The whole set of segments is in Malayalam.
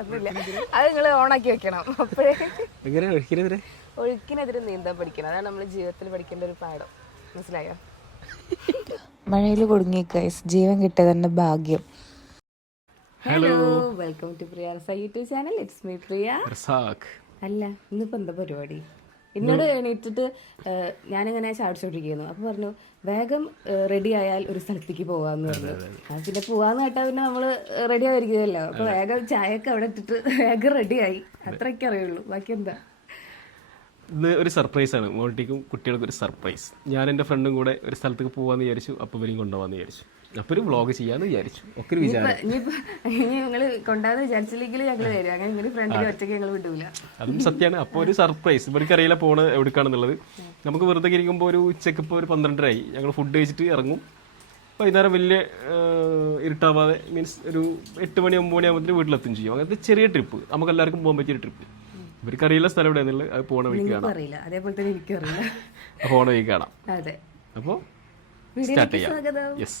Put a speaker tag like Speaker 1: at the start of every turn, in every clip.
Speaker 1: അതില്ല. അത് നിങ്ങൾ ഓണാക്കി വെക്കണം. അപ്പോഴേ
Speaker 2: എങ്ങനെ ഒഴിക്കരുതേ
Speaker 1: ഒഴുക്കിനെതിരെ നീന്താൻ പഠിക്കണം. അതാണ് നമ്മൾ ജീവിതത്തിൽ പഠിക്കേണ്ട ഒരു പാഠം. മനസ്സിലായോ?
Speaker 3: മഴയിൽ കുടുങ്ങി ഗൈസ് ജീവൻ കിട്ടിയതെന്റെ ഭാഗ്യം.
Speaker 1: Hello welcome to Priya YouTube channel it's me Priya അല്ല ഇന്നിപ്പോ എന്താ പരിപാടി? എന്നോട് എണീറ്റിട്ട് ഞാനിങ്ങനെ ചാടിച്ചോണ്ടിരിക്കുന്നു. അപ്പൊ പറഞ്ഞു വേഗം റെഡി ആയാൽ ഒരു സ്ഥലത്തേക്ക് പോവാന്ന് പറഞ്ഞു. പിന്നെ പോവാന്ന് കേട്ടാ പിന്നെ നമ്മൾ റെഡി ആയിരിക്കുമല്ലോ അപ്പൊ വേഗം ചായയൊക്കെ അവിടെ ഇട്ടിട്ട് വേഗം റെഡിയായി ആയി. അത്രയ്ക്ക് അറിയുള്ളൂ. ബാക്കി എന്താ?
Speaker 2: ഇന്ന് ഒരു സർപ്രൈസ് ആണ്. മോൾട്ടിക്കും കുട്ടികൾക്കും ഒരു സർപ്രൈസ് ഞാൻ എന്റെ ഫ്രണ്ടും കൂടെ ഒരു സ്ഥലത്തേക്ക് പോകാമെന്ന് വിചാരിച്ചു. അപ്പം ഇവരെയും കൊണ്ടുപോകാമെന്ന് വിചാരിച്ചു. അപ്പോൾ ഒരു വ്ളോഗ് ചെയ്യാന്ന് വിചാരിച്ചു. ഒക്കെ ഒരു വിചാരം.
Speaker 1: ഇനിയിപ്പോ ഇനി നിങ്ങൾ കൊണ്ടാന്ന് വിചാരിച്ചില്ലെങ്കിൽ ഞങ്ങൾ വരും അങ്ങനെ ഇങ്ങനെ ഫ്രണ്ടിൽ ഒറ്റയ്ക്ക് ഞങ്ങൾ വിടൂല.
Speaker 2: അതും സത്യമാണ് അപ്പോൾ ഒരു സർപ്രൈസ് ഇവർക്ക് അറിയില്ല പോണ എവിടേക്കാണെന്നുള്ളത്. നമുക്ക് വെറുതെ ഇരിക്കുമ്പോൾ ഒരു ഉച്ചയ്ക്ക് ഇപ്പോൾ ഒരു പന്ത്രണ്ടരായി ഞങ്ങൾ ഫുഡ് കഴിച്ചിട്ട് ഇറങ്ങും. വൈകുന്നേരം വലിയ ഇരുട്ടാവാതെ മീൻസ് ഒരു എട്ട് മണി ഒമ്പത് മണി ആകുമ്പോൾ വീട്ടിലെത്തും ചെയ്യും. അങ്ങനത്തെ ചെറിയ ട്രിപ്പ് നമുക്ക് എല്ലാവർക്കും പോകാൻ പറ്റിയ ട്രിപ്പ് ഇവർക്ക് അറിയില്ല സ്ഥലം എവിടെയാണെന്നുള്ളത് അത് പോണ വഴിക്ക് കാണാം.
Speaker 1: അറിയില്ല. അതേപോലെ തന്നെ എനിക്കും അറിയില്ല.
Speaker 2: പോണ വഴിക്ക് കാണാം.
Speaker 1: അതെ.
Speaker 2: അപ്പോൾ സ്റ്റാർട്ട് ചെയ്യാം. യെസ്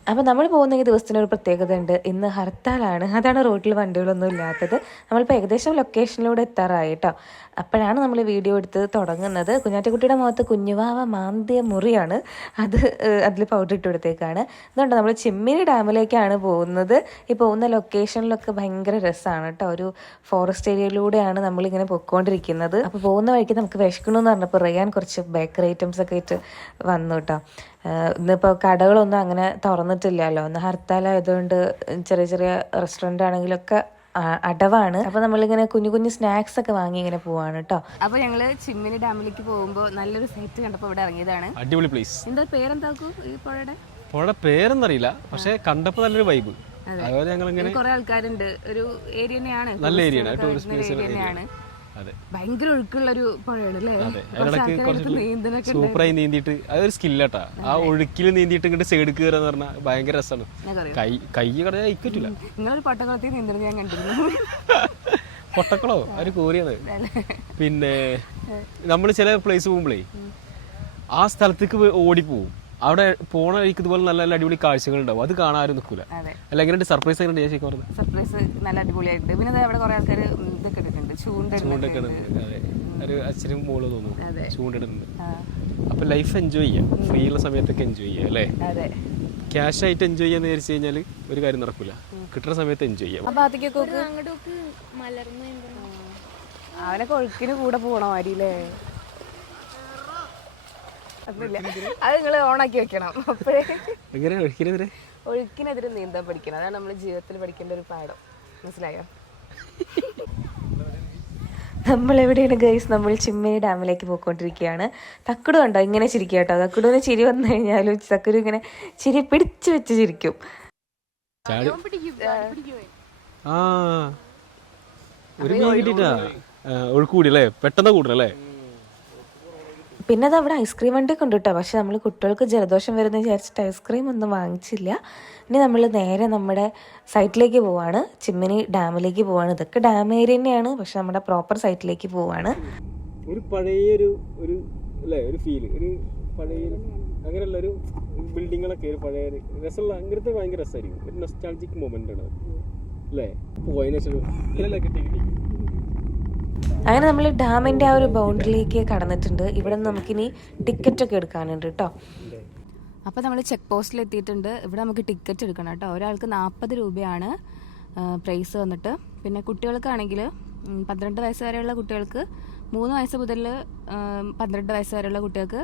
Speaker 3: അപ്പോൾ നമ്മൾ പോകുന്ന ഈ ദിവസത്തിന് ഒരു പ്രത്യേകത ഉണ്ട്. ഇന്ന് ഹർത്താലാണ്. അതാണ് റോട്ടിൽ വണ്ടികളൊന്നും ഇല്ലാത്തത്. നമ്മളിപ്പോൾ ഏകദേശം ലൊക്കേഷനിലൂടെ എത്താറായി കേട്ടോ അപ്പോഴാണ് നമ്മൾ വീഡിയോ എടുത്ത് തുടങ്ങുന്നത്. കുഞ്ഞാറ്റക്കുട്ടിയുടെ മുഖത്ത് കുഞ്ഞുവാവ മാന്തിയ മുറിയാണ്. അത് അതിൽ പൗഡർ ഇട്ട് കൊടുത്തേക്കാണ്. അതുകൊണ്ട് നമ്മൾ ചിമ്മിനി ഡാമിലേക്കാണ് പോകുന്നത്. ഈ പോകുന്ന ലൊക്കേഷനിലൊക്കെ ഭയങ്കര രസമാണ് കേട്ടോ. ഒരു ഫോറസ്റ്റ് ഏരിയയിലൂടെയാണ് നമ്മളിങ്ങനെ പൊയ്ക്കൊണ്ടിരിക്കുന്നത്. അപ്പോൾ പോകുന്ന വഴിക്ക് നമുക്ക് വിശക്കണമെന്ന് പറഞ്ഞപ്പോൾ റിയാൻ കുറച്ച് ബേക്കറി ഐറ്റംസ് ഒക്കെ ആയിട്ട് വന്നു കേട്ടോ. ഇന്നിപ്പോൾ കടകളൊന്നും അങ്ങനെ തുറന്നിട്ടില്ലല്ലോ ഒന്ന് ഹർത്താലായതുകൊണ്ട് ചെറിയ ചെറിയ റെസ്റ്റോറന്റ് ആണെങ്കിലൊക്കെ അടവാണ്. അപ്പൊ നമ്മളിങ്ങനെ കുഞ്ഞു കുഞ്ഞു സ്നാക്സ് ഒക്കെ വാങ്ങി ഇങ്ങനെ പോവാണ് കേട്ടോ
Speaker 1: അപ്പൊ ഞങ്ങൾ ചിമ്മിനി ഡാമിലേക്ക് പോകുമ്പോ നല്ലൊരു സൈറ്റ് കണ്ടപ്പോ ഇവിടെ ഇറങ്ങിയതാണ്.
Speaker 2: അടിപൊളി പ്ലേസ്
Speaker 1: എന്താ പേരെന്താക്കൂ ഈ പുഴയുടെ?
Speaker 2: പുഴ പേരെന്നറിയില്ല. പക്ഷെ കണ്ടപ്പോ നല്ലൊരു വൈബ് അതുപോലെ ഞങ്ങൾ ഇങ്ങനെ
Speaker 1: കുറെ ആൾക്കാരുണ്ട്. ഒരു ഏരിയ തന്നെയാണ്.
Speaker 2: നല്ല
Speaker 1: ഏരിയ
Speaker 2: ഏരിയയാണ് ടൂറിസ്റ്റ്
Speaker 1: തന്നെയാണ്. ഭയങ്കര ഒഴുക്കുള്ള ഒരു പുഴയാണ് അല്ലേ
Speaker 2: സൂപ്പറായി നീന്തിട്ട് അതൊരു സ്കില്ലാട്ടാ ആ ഒഴുക്കിൽ നീന്തിയിട്ട് ഇങ്ങോട്ട് സൈഡ് കയറുക പറഞ്ഞാൽ ഭയങ്കര രസമാണ്. കൈ കൈ കടയാ ഇക്കറ്റില്ല
Speaker 1: നിങ്ങളൊരു പട്ടക്കുളത്തിൽ നീന്തൽ ഞാൻ കണ്ടിരുന്നു.
Speaker 2: പൊട്ടക്കളോ? അവർ കോരിയാണ് പിന്നെ നമ്മൾ ചില പ്ലേസ് പോകുമ്പോഴേ ആ സ്ഥലത്തേക്ക് ഓടിപ്പോവും. അവിടെ പോണ വഴിക്ക് ഇതുപോലെ നല്ല നല്ല അടിപൊളി കാഴ്ചകൾ ഉണ്ടാവും അത് കാണാനും നിൽക്കൂല. അല്ല എങ്ങനെ സർപ്രൈസ് എങ്ങനെ ഞാൻ ശരിക്കും പറഞ്ഞത്?
Speaker 1: സർപ്രൈസ് നല്ല അടിപൊളിയായിട്ടുണ്ട്. പിന്നെ ദേ അവിടെ കുറെ ആൾക്കാർ ഇതൊക്കെ ഇട്ടിട്ടുണ്ട്.
Speaker 2: ചൂണ്ടൊക്കെ
Speaker 1: ചൂണ്ടിട്ടുണ്ട്
Speaker 2: അതെ. ഒരു അച്ഛനും മോൾ തോന്നുന്നു. ചൂണ്ടിടുന്നുണ്ട് അപ്പൊ ലൈഫ് എൻജോയ് ചെയ്യാം. ഫ്രീ ഉള്ള സമയത്തൊക്കെ എൻജോയ് ചെയ്യാം അല്ലേ?
Speaker 1: അതെ.
Speaker 2: ക്യാഷ് ആയിട്ട് എൻജോയ് ചെയ്യാന്ന് വിചാരിച്ചു കഴിഞ്ഞാൽ ഒരു കാര്യം നടക്കൂല. കിട്ടുന്ന സമയത്ത് എൻജോയ് ചെയ്യാം.
Speaker 1: അവനൊക്കെ ഒഴുക്കിന് കൂടെ പോണ മാതിരില്ലേ അതില്ല. അത് നിങ്ങൾ ഓണാക്കി വെക്കണം. അപ്പോഴേ
Speaker 2: ഒഴുക്കിനെതിരെ
Speaker 1: ഒഴുക്കിനെതിരെ നീന്താൻ പഠിക്കണം. അതാണ് നമ്മൾ ജീവിതത്തിൽ പഠിക്കേണ്ട ഒരു പാഠം. മനസ്സിലായോ?
Speaker 3: നമ്മൾ എവിടെയാണ് ഗൈസ് നമ്മൾ ചിമ്മിനി ഡാമിലേക്ക് പോയിക്കൊണ്ടിരിക്കുകയാണ്. തക്കുടു കണ്ടോ? ഇങ്ങനെ ചിരിക്കുക കേട്ടോ. തക്കുടുവിന് ചിരി വന്നു കഴിഞ്ഞാലും തക്കുരു ഇങ്ങനെ ചിരി പിടിച്ചു വെച്ച് ചിരിക്കും.
Speaker 2: ഒരു മീൻ കിട്ടിട്ടാ ഒഴുക്കൂടി അല്ലേ? പെട്ടെന്ന് കൂടണല്ലേ
Speaker 3: പിന്നെ അത് അവിടെ ഐസ്ക്രീം വണ്ടി കൊണ്ടുട്ടോ. പക്ഷെ നമ്മൾ കുട്ടികൾക്ക് ജലദോഷം വരുന്ന വിചാരിച്ചിട്ട് ഐസ്ക്രീം ഒന്നും വാങ്ങിച്ചില്ല. ഇനി നമ്മൾ നേരെ നമ്മുടെ സൈറ്റിലേക്ക് പോവാണ്. ചിമ്മിനി ഡാമിലേക്ക് പോവാണ്. ഇതൊക്കെ ഡാം ഏരിയ തന്നെയാണ്. പക്ഷെ നമ്മുടെ പ്രോപ്പർ സൈറ്റിലേക്ക് പോവാണ്.
Speaker 2: ഒരു പഴയ ഒരു അല്ലേ ഒരു ഫീൽ ഒരു പഴയ അങ്ങനെയുള്ള ഒരു ബിൽഡിങ്ങുകളൊക്കെ ഒരു പഴയ രസമുള്ള അങ്ങനത്തെ ഭയങ്കര രസമായിരിക്കും. ഒരു നൊസ്റ്റാൾജിക് മൊമെന്റ് ആണ്. അല്ലേ? പോയതിനു ശേഷം കിട്ടി കിട്ടി
Speaker 3: അങ്ങനെ നമ്മൾ ഡാമിന്റെ ആ ഒരു ബൗണ്ടറിയിലേക്ക് കടന്നിട്ടുണ്ട്. ഇവിടെ നിന്ന് നമുക്കിനി ടിക്കറ്റ് ഒക്കെ എടുക്കാനുണ്ട് കേട്ടോ.
Speaker 1: അപ്പോൾ നമ്മൾ ചെക്ക് പോസ്റ്റിൽ എത്തിയിട്ടുണ്ട്. ഇവിടെ നമുക്ക് ടിക്കറ്റ് എടുക്കണം കേട്ടോ. ഒരാൾക്ക് നാൽപ്പത് രൂപയാണ് പ്രൈസ് വന്നിട്ട്. പിന്നെ കുട്ടികൾക്കാണെങ്കിൽ പന്ത്രണ്ട് വയസ്സ് വരെയുള്ള കുട്ടികൾക്ക് മൂന്ന് വയസ്സ് മുതൽ പന്ത്രണ്ട് വയസ്സ് വരെയുള്ള കുട്ടികൾക്ക്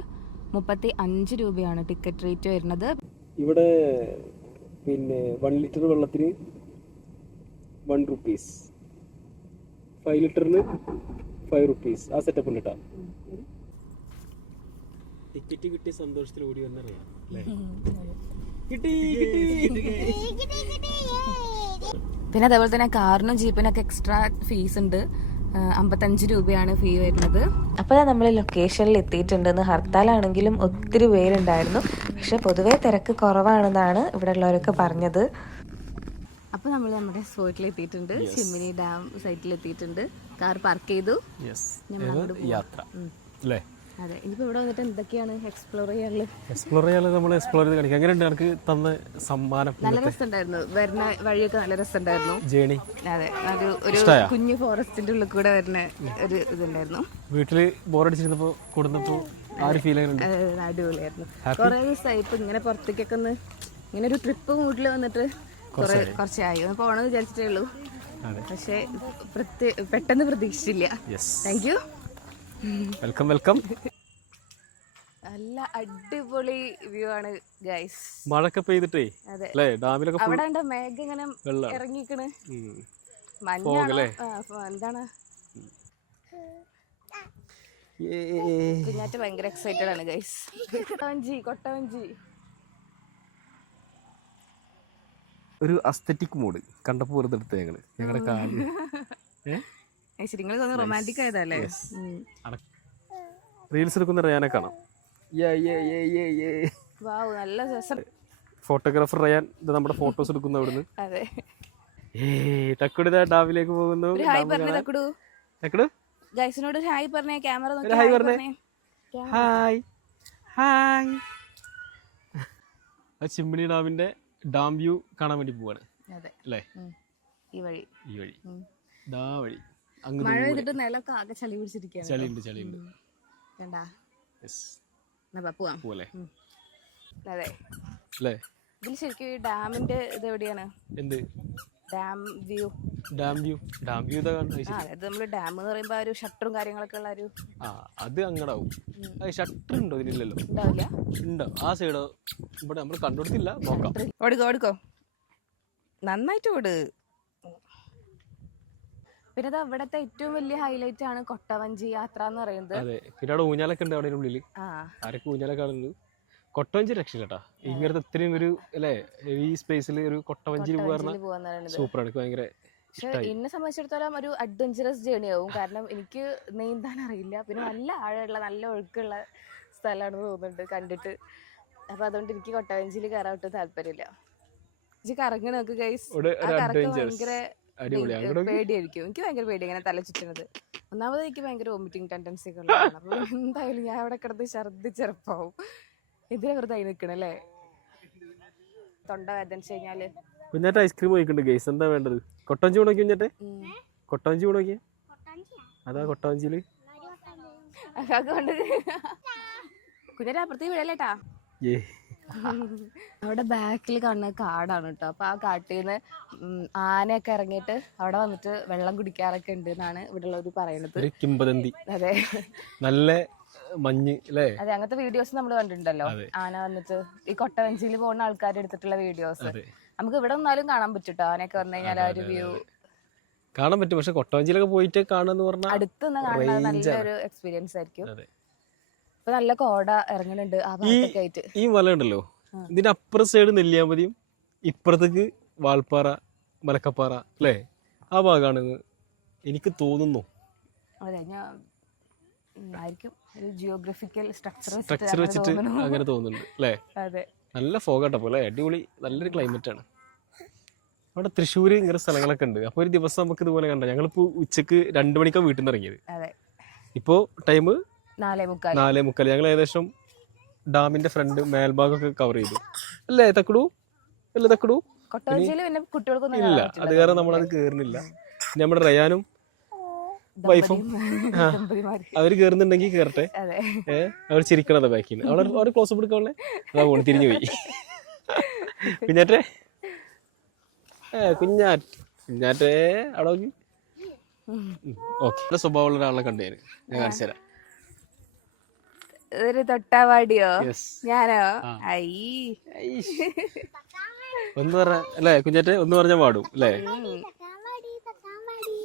Speaker 1: മുപ്പത്തി അഞ്ച് രൂപയാണ് ടിക്കറ്റ് റേറ്റ് വരുന്നത്.
Speaker 2: ഇവിടെ പിന്നെ വൺ ലിറ്റർ വെള്ളത്തിന് വൺ റുപ്പീസ് ഫൈവ് ലിറ്ററിന് ഫൈവ് റുപ്പീസ് ആ സെറ്റപ്പ് ഉണ്ട് കേട്ടോ ടിക്കറ്റ് കിട്ടിയ സന്തോഷത്തിൽ ഓടി വന്നറിയാം കിട്ടി കിട്ടി
Speaker 1: പിന്നെ അതേപോലെ തന്നെ കാറിനും ജീപ്പിനൊക്കെ എക്സ്ട്രാ ഫീസ് ഉണ്ട്. അമ്പത്തഞ്ച് രൂപയാണ് ഫീ വരുന്നത്.
Speaker 3: അപ്പോൾ നമ്മൾ ലൊക്കേഷനിൽ എത്തിയിട്ടുണ്ടെന്ന് ഹർത്താലാണെങ്കിലും ഒത്തിരി പേരുണ്ടായിരുന്നു. പക്ഷെ പൊതുവേ തിരക്ക് കുറവാണെന്നാണ് ഇവിടെ ഉള്ളവരൊക്കെ പറഞ്ഞത്.
Speaker 1: അപ്പോൾ നമ്മൾ നമ്മുടെ സ്പോട്ടിൽ എത്തിയിട്ടുണ്ട് ചിമ്മിനി ഡാം സൈറ്റിൽ എത്തിയിട്ടുണ്ട് കാർ പാർക്ക് ചെയ്തു.
Speaker 2: യാത്ര. അല്ലേ?
Speaker 1: അതെ. ഇനിയിപ്പോ ഇവിടെ വന്നിട്ട് എന്തൊക്കെയാണ് എക്സ്പ്ലോർ ചെയ്യാനുള്ളത്?
Speaker 2: എക്സ്പ്ലോർ ചെയ്യാനുള്ളത് നമ്മൾ എക്സ്പ്ലോർ ചെയ്ത് കാണിക്കാം. എങ്ങനെയുണ്ട് എനിക്ക് തന്ന സമ്മാനം
Speaker 1: നല്ല രസമുണ്ടായിരുന്നു. വരുന്ന വഴിയൊക്കെ നല്ല രസമുണ്ടായിരുന്നു.
Speaker 2: ജേണി
Speaker 1: അതെ. ഒരു ഒരു കുഞ്ഞു ഫോറസ്റ്റിന്റെ ഉള്ളിൽ കൂടെ വരുന്ന ഒരു ഇതുണ്ടായിരുന്നു.
Speaker 2: വീട്ടിൽ ബോറടിച്ചിരുന്നപ്പോൾ കൂടുന്നപ്പോൾ ആ ഒരു ഫീൽ
Speaker 1: അടിപൊളിയായിരുന്നു. കുറെ ദിവസമായി ഇപ്പൊ ഇങ്ങനെ പുറത്തേക്കൊക്കെ ഒന്ന് ഇങ്ങനെ ഒരു ട്രിപ്പ് മൂഡിൽ വന്നിട്ട് കുറെ കുറച്ചായി. ഒന്ന് പോകണം വിചാരിച്ചിട്ടേ ഉള്ളൂ. പക്ഷെ പെട്ടെന്ന് പ്രതീക്ഷിച്ചില്ല. താങ്ക് യു
Speaker 2: വെൽക്കം വെൽക്കം
Speaker 1: നല്ല അടിപൊളി വ്യൂ ആണ് ഗൈസ്
Speaker 2: മഴയൊക്കെ പെയ്തിട്ടേ
Speaker 1: അതെ.
Speaker 2: അല്ലേ? ഡാമിലൊക്കെ
Speaker 1: അവിടെ ഉണ്ട് മേഘ ഇങ്ങനെ ഇറങ്ങിക്കണ്? ഫ- എന്താണ്? കുഞ്ഞാറ്റ ഭയങ്കര എക്സൈറ്റഡ് ആണ് ഗൈസ് കൊട്ടവഞ്ചി കൊട്ടവഞ്ചി.
Speaker 2: ഒരു അസ്തറ്റിക് മൂഡ് കണ്ടപ്പോൾ വെറുതെ എടുത്ത ഞങ്ങൾ. ഞങ്ങളുടെ
Speaker 1: കാൽ. റൊമാന്റിക് ആയതല്ലേ?
Speaker 2: റീൽസ് എടുക്കുന്ന റയാനെ കാണാം.
Speaker 1: വാവ് നല്ല രസം.
Speaker 2: ഫോട്ടോഗ്രാഫർ റയാൻ ഇത് നമ്മുടെ ഫോട്ടോസ് എടുക്കുന്ന അവിടുന്ന്. തക്കുടിത ഡാമിലേക്ക് പോകുന്നു.
Speaker 1: തക്കുടു.
Speaker 2: തക്കുട്?
Speaker 1: ഗൈസിനോട് ഹായ് പറഞ്ഞേ ക്യാമറ നോക്കി
Speaker 2: ഹായ്. പറഞ്ഞേ. ഹായ്. ഹായ്. ആ ചിമ്മിണി ഡാമിന്റെ ഡാം വ്യൂ കാണാൻ വേണ്ടി പോവാണ്. അല്ലേ?
Speaker 1: ഈ വഴി.
Speaker 2: ഈ വഴി. ദാ വഴി.
Speaker 1: മഴ പെയ്തിട്ട് നിലമൊക്കെ ആകെ ചളി പിടിച്ചിരിക്കുകയാണ്
Speaker 2: ചളിയുണ്ട് ചളിയുണ്ട്.
Speaker 1: കണ്ടാ? പോവാം.
Speaker 2: പോലെ.
Speaker 1: അതെ. ഇതിൽ ശരിക്കും ഡാമിന്റെ ഇത് എവിടെയാണ്?
Speaker 2: എന്ത്?
Speaker 1: Dam view
Speaker 2: dam view dam view
Speaker 1: അതായത് നമ്മൾ ഡാം എന്ന് പറയുമ്പോൾ ആ ഒരു ഷട്ടറും കാര്യങ്ങളൊക്കെ ഉള്ള ഒരു
Speaker 2: ആ അത് അങ്ങടാവും. ഷട്ടർ ഉണ്ടോ ഇതിനില്ലല്ലോ?
Speaker 1: ഉണ്ടാവില്ല.
Speaker 2: ഉണ്ടോ? ആ സൈഡോ ഇവിടെ നമ്മൾ കണ്ടുകൊടുത്തില്ല നോക്കാം.
Speaker 1: ഓടിക്കോ ഓടിക്കോ. നന്നായിട്ട് ഓട്. പിന്നെ അത് അവിടത്തെ ഏറ്റവും വലിയ ഹൈലൈറ്റ് ആണ് കൊട്ടവഞ്ചി യാത്ര എന്ന് പറയുന്നത്.
Speaker 2: അതെ. പിന്നെ അവിടെ ഊഞ്ഞാലൊക്കെ ഉണ്ട് അവിടെ ഉള്ളിൽ ആരൊക്കെ ഊഞ്ഞാലൊക്കെ കൊട്ടവഞ്ചി രക്ഷയില്ലട്ടാ. ഇങ്ങനത്തെ ഇത്രയും ഒരു അല്ലേ ഈ സ്പേസിൽ ഒരു
Speaker 1: കൊട്ടവഞ്ചി പറയുന്നത്.
Speaker 2: സൂപ്പർ എനിക്ക് ഭയങ്കര
Speaker 1: എന്നെ സംബന്ധിച്ചിടത്തോളം ഒരു അഡ്വഞ്ചറസ് ജേണി ആവും. കാരണം എനിക്ക് നീന്താൻ അറിയില്ല. പിന്നെ നല്ല ആഴമുള്ള നല്ല ഒഴുക്കുള്ള സ്ഥലമാണെന്ന് തോന്നുന്നുണ്ട് കണ്ടിട്ട്. അപ്പൊ അതുകൊണ്ട് എനിക്ക് കൊട്ടവഞ്ചിയിൽ കയറാൻ ഒട്ടും താല്പര്യമില്ല. ഗൈസ്. ഭയങ്കര പേടിയായിരിക്കും. എനിക്ക് ഭയങ്കര പേടി ഇങ്ങനെ തല ചുറ്റുന്നത്. ഒന്നാമത് എനിക്ക് ഭയങ്കര വോമിറ്റിംഗ് ടെൻഡൻസി ഒക്കെ ഉള്ളതാണ്. അപ്പൊ എന്തായാലും ഞാൻ അവിടെ കിടന്ന് ഛർദ്ദിച്ചെറുപ്പാവും ഇതിനെ വെറുതെ ആയി നിക്കണല്ലേ? തൊണ്ട വേദനിച്ചു കഴിഞ്ഞാൽ.
Speaker 2: കുഞ്ഞാറ്റ ഐസ്ക്രീം കഴിക്കണ്ട് ഗൈസ് എന്താ വേണ്ടത്? കൊട്ടഞ്ചി നോക്കി കുഞ്ഞാറ്റെ? കൊട്ടഞ്ചി നോക്കിയേ അതാ കൊട്ടഞ്ചിയിൽ.
Speaker 1: അതുകൊണ്ട് അപ്പുറത്തേക്ക് വിടലേട്ടാ
Speaker 2: ഏ.
Speaker 1: അവിടെ ബാക്കിൽ കാണുന്ന കാടാണ് കേട്ടോ അപ്പൊ ആ കാട്ടിൽ നിന്ന് ആനയൊക്കെ ഇറങ്ങിയിട്ട് അവിടെ വന്നിട്ട് വെള്ളം കുടിക്കാറൊക്കെ ഉണ്ട് എന്നാണ് ഇവിടെ ഉള്ളവർ പറയണത്
Speaker 2: കിംബദന്തി.
Speaker 1: അതെ.
Speaker 2: നല്ല മഞ്ഞ് അല്ലേ
Speaker 1: അതെ അങ്ങനത്തെ വീഡിയോസ് നമ്മൾ കണ്ടിട്ടുണ്ടല്ലോ. ആന വന്നിട്ട് ഈ കൊട്ടവഞ്ചിയിൽ പോകുന്ന ആൾക്കാർ എടുത്തിട്ടുള്ള വീഡിയോസ്. നമുക്ക് ഇവിടെ വന്നാലും കാണാൻ പറ്റൂട്ടോ ആനയൊക്കെ വന്നു കഴിഞ്ഞാൽ ആ ഒരു വ്യൂ.
Speaker 2: കാണാൻ പറ്റും പക്ഷെ കൊട്ടവഞ്ചിയിലൊക്കെ പോയിട്ട് കാണാന്ന് പറഞ്ഞാൽ
Speaker 1: അടുത്തുനിന്ന് കാണുന്നത് നല്ലൊരു എക്സ്പീരിയൻസ് ആയിരിക്കും. ഇപ്പൊ നല്ല കോട ഇറങ്ങുന്നുണ്ട് ആ ഭാഗത്തൊക്കെ ആയിട്ട്.
Speaker 2: ഈ മല ഉണ്ടല്ലോ ഇതിന്റെ അപ്പുറ സൈഡ് നെല്ലിയാമ്പതിയും ഇപ്പുറത്തേക്ക് വാൾപ്പാറ മലക്കപ്പാറ അല്ലേ ആ ഭാഗമാണ് എനിക്ക് തോന്നുന്നു.
Speaker 1: അതെ ഞാൻ ആയിരിക്കും ഒരു ജിയോഗ്രഫിക്കൽ സ്ട്രക്ചർ
Speaker 2: സ്ട്രക്ചർ വെച്ചിട്ട് അങ്ങനെ തോന്നുന്നുണ്ട് അല്ലേ?
Speaker 1: അതെ.
Speaker 2: നല്ല ഫോഗാട്ടോ പോലെ അടിപൊളി നല്ലൊരു ക്ലൈമറ്റ് ആണ്. അവിടെ തൃശ്ശൂർ ഇങ്ങനെ സ്ഥലങ്ങളൊക്കെ ഉണ്ട്. അപ്പോൾ ഒരു ദിവസം നമുക്ക് ഇതുപോലെ കണ്ട? ഞങ്ങളിപ്പോൾ ഉച്ചയ്ക്ക് രണ്ട് മണിക്കാണ് വീട്ടിൽ നിന്ന് ഇറങ്ങിയത്
Speaker 1: അതെ.
Speaker 2: ഇപ്പോൾ ടൈം
Speaker 1: നാലേ മുക്കാൽ
Speaker 2: നാലേ മുക്കാൽ ഞങ്ങൾ ഏകദേശം ഡാമിന്റെ ഫ്രണ്ട് മേൽഭാഗമൊക്കെ കവർ ചെയ്തു. അല്ലേ തക്കടു? അല്ലേ തക്കടു? ഇല്ല. അത് കാരണം നമ്മളത് കേറുന്നില്ല. നമ്മുടെ റയാനും വൈഫും. അവർ കേറുന്നുണ്ടെങ്കിൽ കേറട്ടെ. അവർ ചിരിക്കണത് ബാക്കിൽ അവിടെ അവിടെ ക്ലോസ് അപ്പ് എടുക്കാനുള്ള അതാ പോണു തിരിഞ്ഞു പോയി. കുഞ്ഞാറ്റേ? ഏ കുഞ്ഞാറ്റ്. കുഞ്ഞാറ്റേ അവിടെ നോക്കി. ഓക്കെ. സ്വഭാവമുള്ള ഒരാളെ കണ്ടു ഞാൻ കാണിച്ചു തരാം.
Speaker 1: ഒരു തൊട്ടാവാടിയോ?
Speaker 2: യെസ്
Speaker 1: ഞാനോ. ഐ.
Speaker 2: ഒന്ന് പറ അല്ലേ കുഞ്ഞാറ്റെ ഒന്ന് പറഞ്ഞാൽ പാടും അല്ലേ?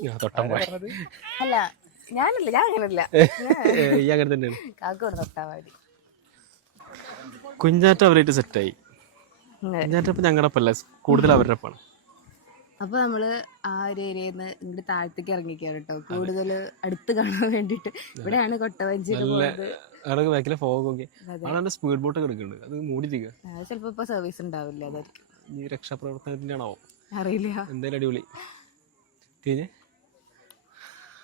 Speaker 2: ആ തൊട്ടാൻ
Speaker 1: അല്ല ഞാനല്ല ഞാൻ അങ്ങനല്ല.
Speaker 2: ഈ അങ്ങനെ തന്നെയാണ്.
Speaker 1: കാക്കോട് തൊട്ടാവാടി
Speaker 2: കുഞ്ഞാറ്റ അവരായിട്ട് സെറ്റായി. കുഞ്ഞാറ്റ ഇപ്പൊ ഞങ്ങളുടെ ഒപ്പല്ല കൂടുതൽ അവരുടെ
Speaker 1: അപ്പൊ നമ്മൾ ആ ഒരു ഏരിയയിൽ നിന്ന് ഇങ്ങോട്ട് താഴത്തേക്ക് ഇറങ്ങിക്കാറ് കേട്ടോ. കൂടുതൽ അടുത്ത് കാണാൻ വേണ്ടിട്ട് ഇവിടെയാണ് കൊട്ടവഞ്ചിയിൽ
Speaker 2: ബാക്കിലെ ഫോഗ് ഒക്കെ അവിടെ സ്പീഡ് ബോട്ട് ഒക്കെ എടുക്കുന്നുണ്ട്? അത് മൂടിയിരിക്കുക
Speaker 1: അത് ചിലപ്പോ ഇപ്പൊ സർവീസ് ഉണ്ടാവില്ല അതായിരിക്കും.
Speaker 2: ഈ രക്ഷാപ്രവർത്തനത്തിന്റെ ആണോ
Speaker 1: അറിയില്ല.
Speaker 2: എന്തായാലും അടിപൊളി. കഴിഞ്ഞേ
Speaker 1: ഏ, എന്ത് ശരിക്കും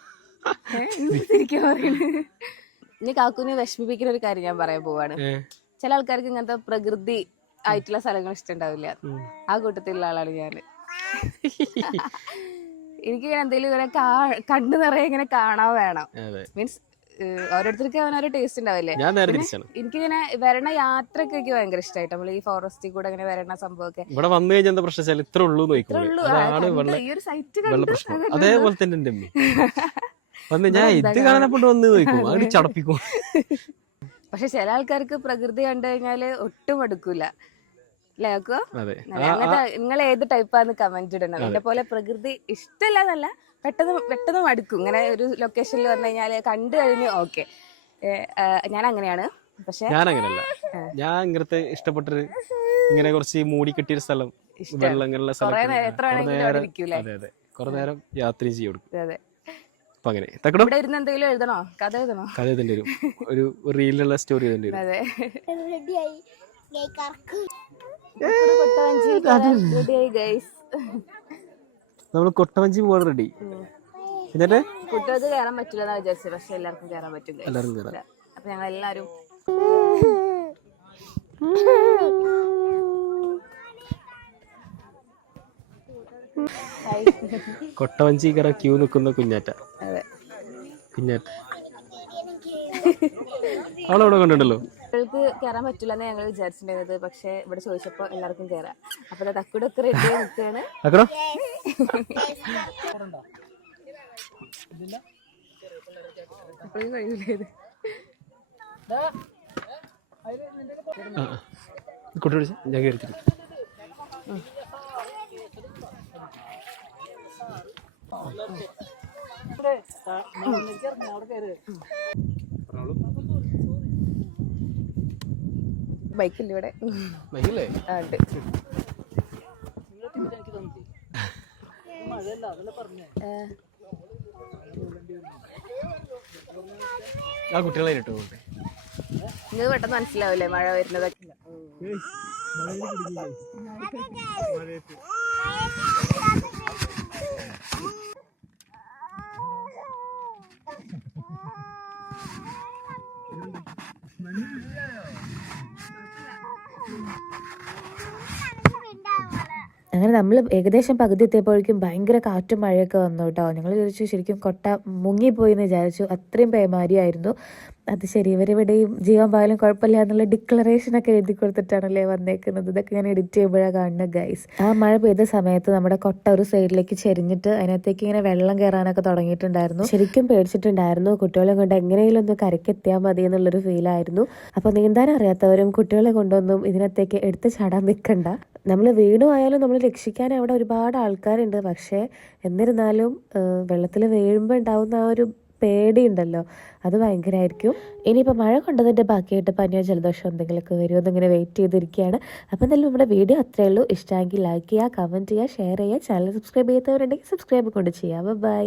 Speaker 1: പറയണേ ഇനി കാക്കുവിനെ വിഷമിപ്പിക്കുന്ന ഒരു കാര്യം ഞാൻ പറയാൻ പോവാണ്. ചില ആൾക്കാർക്ക് ഇങ്ങനത്തെ പ്രകൃതി ആയിട്ടുള്ള സ്ഥലങ്ങൾ ഇഷ്ടമുണ്ടാവില്ല. ആ കൂട്ടത്തിലുള്ള ആളാണ് ഞാൻ. എനിക്ക് ഇങ്ങനെ എന്തെങ്കിലും ഇങ്ങനെ കണ്ടു നിറയെ ഇങ്ങനെ കാണാൻ വേണം. മീൻസ് ഓരോരുത്തർക്ക് അവനൊരു ടേസ്റ്റ് ഉണ്ടാവില്ലേ? എനിക്കിങ്ങനെ വരണ യാത്രയൊക്കെ എനിക്ക് ഭയങ്കര ഇഷ്ടമായിട്ട് നമ്മൾ ഈ ഫോറസ്റ്റിൽ കൂടെ ഇങ്ങനെ വരണ സംഭവമൊക്കെ.
Speaker 2: ഇവിടെ വന്നു കഴിഞ്ഞാൽ എന്താ പ്രശ്നം ഇത്ര ഉള്ളൂ
Speaker 1: അങ്ങനെ
Speaker 2: അതേപോലെ തന്നെ വന്ന് ഞാൻ ഇത് കാണാനപ്പെട്ട് വന്ന് നോക്കും അങ്ങനെ ചടപ്പിക്കും?
Speaker 1: പക്ഷെ ചില ആൾക്കാർക്ക് പ്രകൃതി കണ്ടു കഴിഞ്ഞാൽ ഒട്ടും അടുക്കൂല.
Speaker 2: അതെ.
Speaker 1: നിങ്ങൾ ഏത് ടൈപ്പാന്ന് കമന്റ് ഇടണം. എന്നെ പോലെ പ്രകൃതി ഇഷ്ടമല്ല എന്നല്ല പെട്ടെന്ന് പെട്ടെന്ന് മടുക്കും ഇങ്ങനെ ഒരു ലൊക്കേഷനിൽ വന്നു കഴിഞ്ഞാൽ കണ്ടു കഴിഞ്ഞ് ഓക്കെ ഞാൻ അങ്ങനെയാണ് പക്ഷെ
Speaker 2: ഞാൻ അങ്ങനെയല്ല ഞാൻ ഇങ്ങനത്തെ ഇഷ്ടപ്പെട്ടൊരു ഇങ്ങനെ കുറച്ച് മൂടി കെട്ടിയ സ്ഥലം വെള്ളം ഇങ്ങനെയുള്ള സ്ഥലം
Speaker 1: കുറെ നേരം
Speaker 2: യാത്ര ചെയ്യും
Speaker 1: അതെ.
Speaker 2: അപ്പൊ അങ്ങനെ. തക്കടോ.
Speaker 1: ഇവിടെ ഇരുന്ന് എന്തെങ്കിലും എഴുതണോ? കഥ എഴുതണോ?
Speaker 2: കഥ എഴുതേണ്ടി വരും. ഒരു റീലിലുള്ള സ്റ്റോറി എഴുതേണ്ടി വരും.
Speaker 1: അതെ.
Speaker 4: റെഡിയായി. കറക്ക്.
Speaker 1: റെഡിയായി ഗൈസ്
Speaker 2: നമ്മൾ കൊട്ടവഞ്ചി പോകാൻ റെഡി എന്നിട്ട്?
Speaker 1: കുട്ടികൾക്ക് കയറാൻ പറ്റില്ല എന്നാ വിചാരിച്ചത്. പക്ഷെ എല്ലാവർക്കും കയറാൻ പറ്റും guys.
Speaker 2: എല്ലാവരും കയറാം.
Speaker 1: അപ്പൊ ഞങ്ങൾ എല്ലാരും
Speaker 2: കൊട്ടവഞ്ചി കയറാൻ ക്യൂ നിൽക്കുന്ന കുഞ്ഞാറ്റ. കുഞ്ഞാറ്റ അവളവിടെ കണ്ടിട്ടുണ്ടല്ലോ?
Speaker 1: കുട്ടികൾക്ക് കയറാൻ പറ്റില്ല എന്ന് ഞങ്ങൾ വിചാരിച്ചിട്ടുണ്ടായിരുന്നത്. പക്ഷെ ഇവിടെ ചോദിച്ചപ്പോ എല്ലാവർക്കും കയറാം അപ്പൊ തക്കുടൊക്കെ റെഡി നിൽക്കാണ്
Speaker 2: തക്കടോ?
Speaker 1: അപ്പോഴും കഴിയില്ലേ.
Speaker 2: കുട്ടി വിളിച്ച ഞാൻ കയറി തരും
Speaker 1: ബൈക്കില്ല ഇവിടെ?
Speaker 2: ബൈക്കില്ലേ?
Speaker 1: ആ, ഉണ്ട്.
Speaker 2: ആ കുട്ടികളെ കേട്ടോ
Speaker 1: നിങ്ങൾക്ക് പെട്ടെന്ന് മനസ്സിലാവില്ലേ മഴ വരുന്നതൊക്കെ 何
Speaker 3: അങ്ങനെ നമ്മൾ ഏകദേശം പകുതി എത്തിയപ്പോഴേക്കും ഭയങ്കര കാറ്റും മഴയൊക്കെ വന്നു കേട്ടോ. ഞങ്ങൾ വിചാരിച്ചു ശരിക്കും കൊട്ട മുങ്ങിപ്പോയി എന്ന് വിചാരിച്ചു. അത്രയും പേമാരിയായിരുന്നു. അത് ശരി ഇവരിവിടെയും ജീവൻ പാലും കുഴപ്പമില്ല എന്നുള്ള ഡിക്ലറേഷൻ ഒക്കെ എഴുതി കൊടുത്തിട്ടാണല്ലേ വന്നേക്കുന്നത്. ഇതൊക്കെ ഞാൻ എഡിറ്റ് ചെയ്യുമ്പോഴാണ് കാണുന്നത് ഗൈസ് ആ മഴ പെയ്ത സമയത്ത് നമ്മുടെ കൊട്ട ഒരു സൈഡിലേക്ക് ചെരിഞ്ഞിട്ട് അതിനകത്തേക്ക് ഇങ്ങനെ വെള്ളം കയറാനൊക്കെ തുടങ്ങിയിട്ടുണ്ടായിരുന്നു. ശരിക്കും പേടിച്ചിട്ടുണ്ടായിരുന്നു. കുട്ടികളെ കൊണ്ട് എങ്ങനെയെങ്കിലും ഒന്ന് കരക്കെത്തിയാൽ മതി എന്നുള്ളൊരു ഫീലായിരുന്നു അപ്പോൾ നീന്താൻ അറിയാത്തവരും കുട്ടികളെ കൊണ്ടൊന്നും ഇതിനകത്തേക്ക് എടുത്ത് ചാടാൻ നിൽക്കണ്ട നമ്മൾ വീണു ആയാലും നമ്മൾ രക്ഷിക്കാൻ അവിടെ ഒരുപാട് ആൾക്കാരുണ്ട്. പക്ഷേ എന്നിരുന്നാലും വെള്ളത്തിൽ വീഴുമ്പോൾ ഉണ്ടാവുന്ന ആ ഒരു പേടിയുണ്ടല്ലോ. അത് ഭയങ്കരമായിരിക്കും ഇനിയിപ്പോൾ മഴ കൊണ്ടതിന്റെ ബാക്കിയായിട്ട് പനിയോ ജലദോഷം എന്തെങ്കിലുമൊക്കെ വരുമോ എന്നിങ്ങനെ വെയിറ്റ് ചെയ്തിരിക്കുകയാണ്. അപ്പോൾ എന്തായാലും നമ്മുടെ വീഡിയോ അത്രയേ ഉള്ളൂ. ഇഷ്ടമെങ്കിൽ ലൈക്ക് ചെയ്യുക കമന്റ് ചെയ്യുക ഷെയർ ചെയ്യുക. ചാനൽ സബ്സ്ക്രൈബ് ചെയ്യാത്തവരുണ്ടെങ്കിൽ സബ്സ്ക്രൈബ് കൊണ്ട് ചെയ്യുക. ബൈ